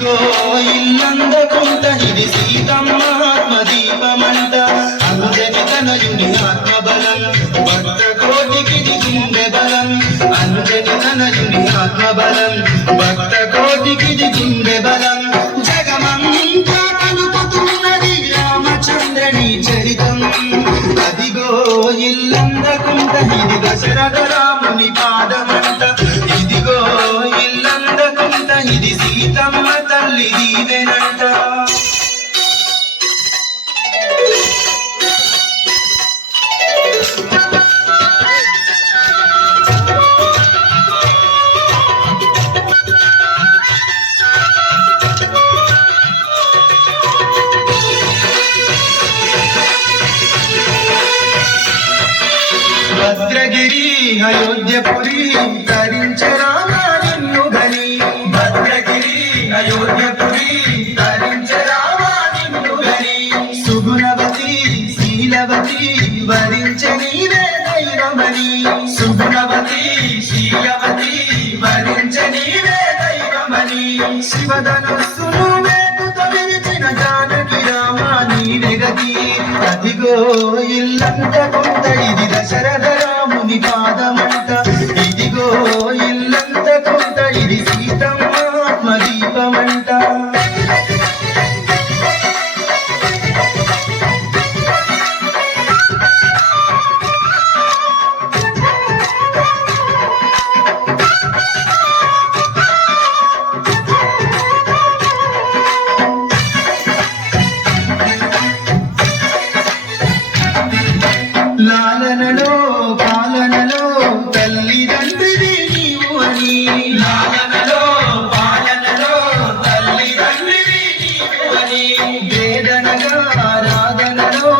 ఇదిగో ఇల్లందకుంట ఇది సీతమ్మ ఆత్మదీపమంట అంజని తనయుని ఆత్మబలం భక్త కోటికిది గుండె బలం అంజని తనయుని ఆత్మబలం భక్త కోటికిది గుండె బలం జగమంతా పలుకుతున్నది రామచంద్రని చరితం అదిగో ఇల్లందకుంట ఇది దశరథ రాముని పాదమంట ఇదిగో ఇల్లందకుంట ఇది సీతమ్మ తల్లి దీవెనంట భద్రగిరి అయోధ్యపురి ధరించరామా నిన్ను గని భద్రగిరి అయోధ్యపురి ధరించరామా నిన్ను గని సుగుణవతి శీలవతి వరించే నీవే దైవమని సుగుణవతి శీలవతి వరించే నీవే దైవమని శివధనుస్సును వేటుతో విరిచిన జానకి రామా నీవే గతి అదిగో ఇల్లంతకుంట ఇది దశరథ రాముని పాదమంట ఇదిగో ఇల్లంతకుంట ఇది సీతమ్మ ఆత్మదీపమంట లాలనలో పాలనలో తల్లిదండ్రివి నీవు అని లాలనలో పాలనలో తల్లిదండ్రివి నీవు అని వేదనగా రాధనలో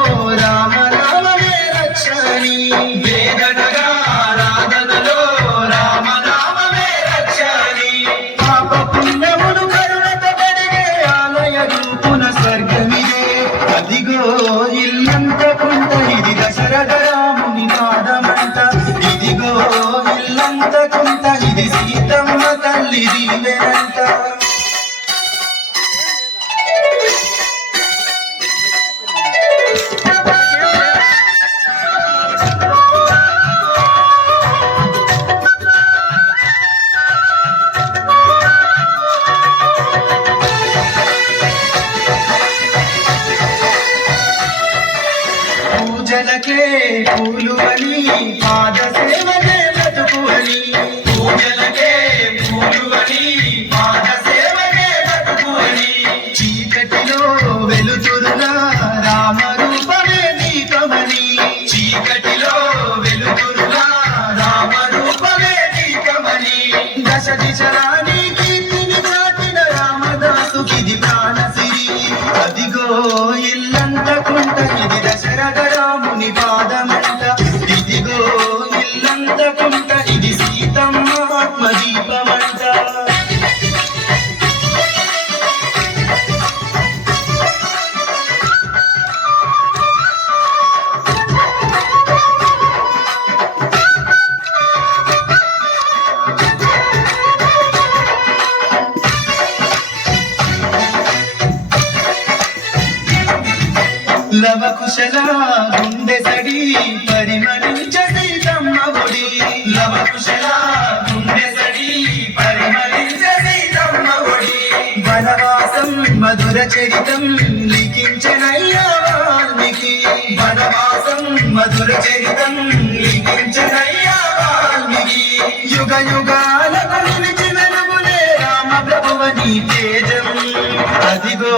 రామ రామమే రక్షణి వేదనగా రాధనలో రామ రామమే రక్షణి పాప పుణ్యములు కరుణత కడిగే ఆలయ రూపున స్వర్గమిదే అదిగో ఇల్లంతకుంట ఇది దశరథ రాముని పాదమంట ఇదిగో ఇల్లంతకుంట ఇది సీతమ్మ తల్లి దీవెనంట పూజలకే పూలు అని పాద సేవకే బ్రతుకు అని పూజలకే పూలు అని పాద సేవకే బ్రతుకు అని చీకటిలో వెలుతురుగా రామ రూపమే దీపమని చీకటిలో వెలుతురుగా రామ రూపమే దీపమని దశ దిశరాని కీర్తిని చాటిన రామదాసుకిది ప్రాణసిరి అదిగో ఇల్లంతకుంట ఇది దశరథ రాముని పాదమంట ఇదిగో ఇల్లంతకుంట ఇది సీతమ్మ ఆత్మదీపమంట లవకుశల గుండె సడి పరిమళించ సీతమ్మ ఒడి లవకుశల గుండె సడి పరిమళించ సీతమ్మ ఒడి వనవాసం మధుర చరితం లిఖించనయ్యా వాల్మీకి వనవాసం మధుర చరితం లిఖించనయ్యా వాల్మీకి యుగ యుగాలకు నిలిచి వెలుగులే రామ ప్రభువని తేజం అదిగో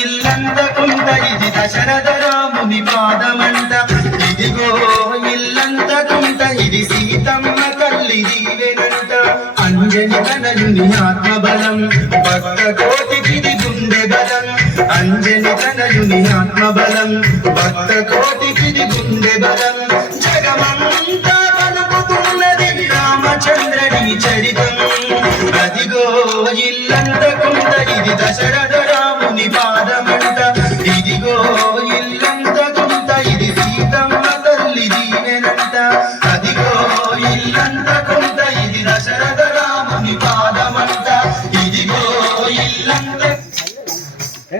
ఇల్లంతకుంట ఇది దశరథ రాముని పాదమంట ఇదిగో ఇల్లంతకుంట ఇది సీతమ్మ తల్లి దీవెనంట అంజని తనయుని ఆత్మబలం భక్త కోటికిది గుండె బలం అంజని తనయుని ఆత్మబలం భక్త కోటికిది గుండె బలం జగమంతా పలుకుతున్నది రామచంద్రని చరితం అదిగో ఇల్లంతకుంట ఇది దశరథ రాముని పాదమంట ఇదిగో ఇల్లంతకుంట ఇది సీతమ్మ తల్లి దీవెనంట అదిగో ఇల్లంతకుంట ఇది దశరథ రాముని పాదమంట ఇదిగో ఇల్లంత